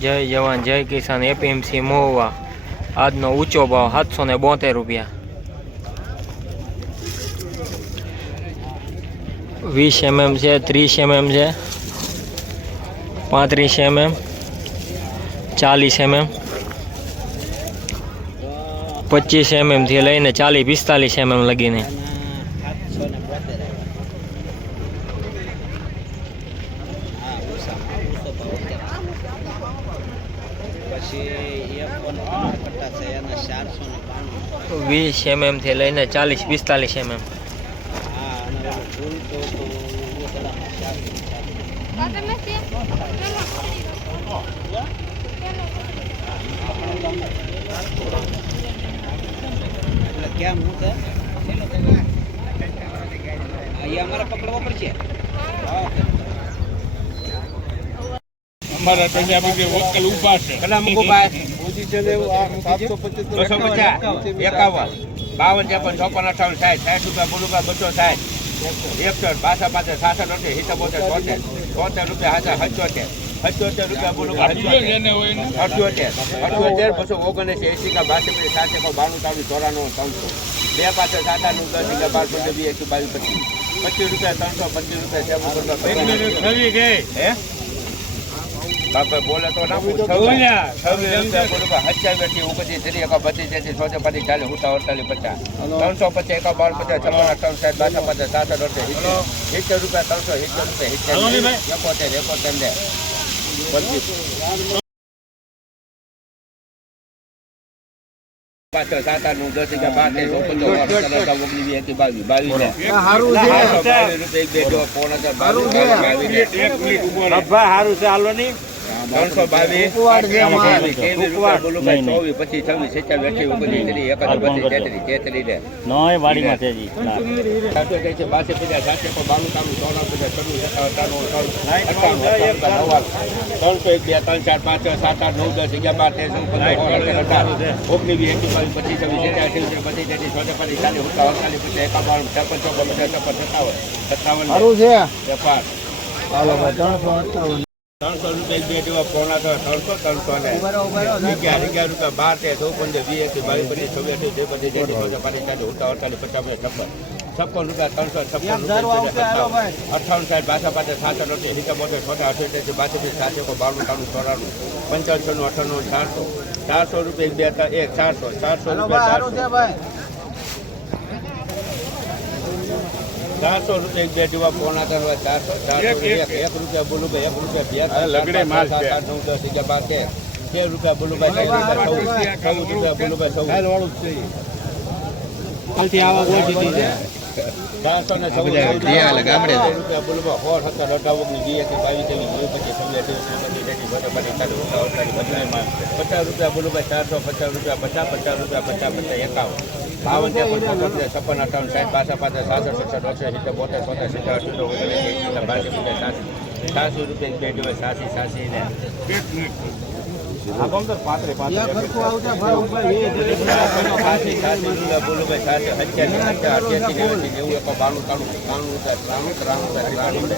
જય જવાન, જય કિસાન, એપીએમસી, મોવા. આજનો ઊંચો ભાવ સાતસો ને બોતેર રૂપિયા. વીસ એમએમ છે, ત્રીસ એમએમ છે, પાંત્રીસ એમએમ, ચાલીસ એમએમ, પચીસ એમએમથી લઈને ચાલીસ, પિસ્તાલીસ એમએમ લગીને. સાતસો ને બોતેર હા ઓછામાં ઓછો ભાવ અત્યારે પછી એક પણ કટ્ટા છે એના ચારસો ને બાણું વીસ એમએમથી લઈને ચાલીસ, પિસ્તાલીસ એમએમ હા અને ઓલું ફૂલ તો તો ઓછામાં ચારસો ને ચાલીસ એટલે કેમ હું છે અહીંયા અમારે પકડવા પડશે? પંજાબી જે વકલ છે. પચાસ એકાવન. બાવન ત્રેપન ચોપન અઠાવન સાઠ. સાઠ રૂપિયા બોલુકા બસો સાઠ. એકસઠ પાછા પાસે સાસઠ અઠે હિસાબોતેર તોતેર તોતેર રૂપિયા હાજર હચોતેર હચોતેર રૂપિયા બોલુકા અઠ્યોતેર અઠ્યોતેર બસો ઓગણએસી એસી કા બાસી સાતસો કો બાણું ચોરાણું ત્રણસો. બે પાસે સાત આઠ દસ કા બાર પંદર વીસ એકસો બાવીસ પચીસ. પચીસ રૂપિયા ત્રણસો પચીસ રૂપિયા સેવું હે? બાપા બોલે તો ના પૂછ છવ્વીસ છવ્વીસ રૂપિયા બેઠી એકા અડતાલીસ પચાસ. ત્રણસો પચાસ એકા બાર પચાસ છપ્પન અઠાવન સાઠ બાસઠ પચાસ સાસઠ અડતે સિત્તેર. રૂપિયા ત્રણસો સિત્તેર રૂપિયા સિત્તેર એકોતેર એકોતેર ને. પચીસ. પાછળ સાત આઠનું દસ હજાર ઓગણીસ બાવીસ પોણ હજાર બાવીસ બાવીસ ને. છે હાલો નહીં ત્રણસો બાવીસ. બાવીસ. કેવી રૂપિયા બોલું ભાઈ ચોવીસ પચીસ છવ્વીસ સત્યાવીસ અઠ્યાવીસ ઓગણીસ ત્રીસ એકત્રીસ બત્રીસ તેત્રીસ તેત્રીસ ને નોય વાડીમાં છે જી સાતસો કહે છે બાસે પચાસ સાતસો પણ બાણું ચોરાણું પચાસ છવ્વીસ સત્તાવન અઠાણું અઠાણું અઠાણું ત્રણસો એક બે ત્રણ ચાર પાંચ છ સાત આઠ નવ દસ અગિયાર બાર તેર ચૌદ પંદર અઢાર ઓગણીસ વીસ એકવીસ બાવીસ પચીસ છવ્વીસ સત્યાવીસ અઠ્યાવીસ બત્રીસ તેત્રીસ ચોતેર પાંત્રીસ ચાલીસ ઉત્તાવન અડતાલીસ પચાસ એકાવન છપ્પન ચોપન પચાસ છપ્પન સત્તાવન સત્તાવન વેપાર. ત્રણસો રૂપિયા એક બે જેવા પોણા તો ત્રણસો ત્રણસો ને અગિયાર અગિયાર રૂપિયા બાર તે ચૌદ પંદર વીસ એકવીસ બાવીસ પચીસ છવ્વીસ અઠ્યાવીસ બત્રીસ તેત્રીસ ચોતેર પાંત્રીસ ચાલીસ ઉત્તાવન અડતાલીસ પચાસ છપ્પન. છપ્પન રૂપિયા ત્રણસો છપ્પન રૂપિયા અઠાવન. સાઠ બાસા પાસે સાત અઠે હિસાબ બોતેર છોટા અઠ્યોતેર બાસઠ એકો બાણું ત્રાણું ચોરાણું પંચાવન અઠાણું ચારસો. ચારસો રૂપિયા બે એક ચારસો ચારસો રૂપિયા ચારસો. ચારસો રૂપિયા એક બે જેવા પોણા કરવા ચારસો ચારસો એક રૂપિયા બોલું ભાઈ એક રૂપિયા બે ત્રણ, લગડે ચાર, માલ સાત, આઠ, નવ, દસ, રૂપિયા બાર, તેર. તેર રૂપિયા બોલું ભાઈ ચૌદ રૂપિયા ચૌદ. ચૌદ બોલું ભાઈ ચૌદ. ચારસો ને ચૌદ રૂપિયા રૂપિયા બોલું સત્તર, અઢાર, ઓગણીસ, વીસ, બાવીસ, ત્રેવીસ, ચોવીસ, પચીસ, રૂપિયા બોલું ભાઈ ચારસો પચાસ રૂપિયા પચાસ પચાસ રૂપિયા પચાસ પચાસ એકાવન બાવન ત્રેપન ચોપન છપ્પન અઠાવન સાઠ પાસઠ પાસઠ સાસઠ સડસઠ અડસઠ સિત્તેર બોતેર બોતેર સિત્તેર અઠ્યોતેર ઓગણત્રીસ એંસી બાસી પચાસ સાસી સાસી રૂપિયા બે દિવસ સાસી સાસી ને બાણું ત્રાણું ત્રાણું ત્રાણું ત્રાણું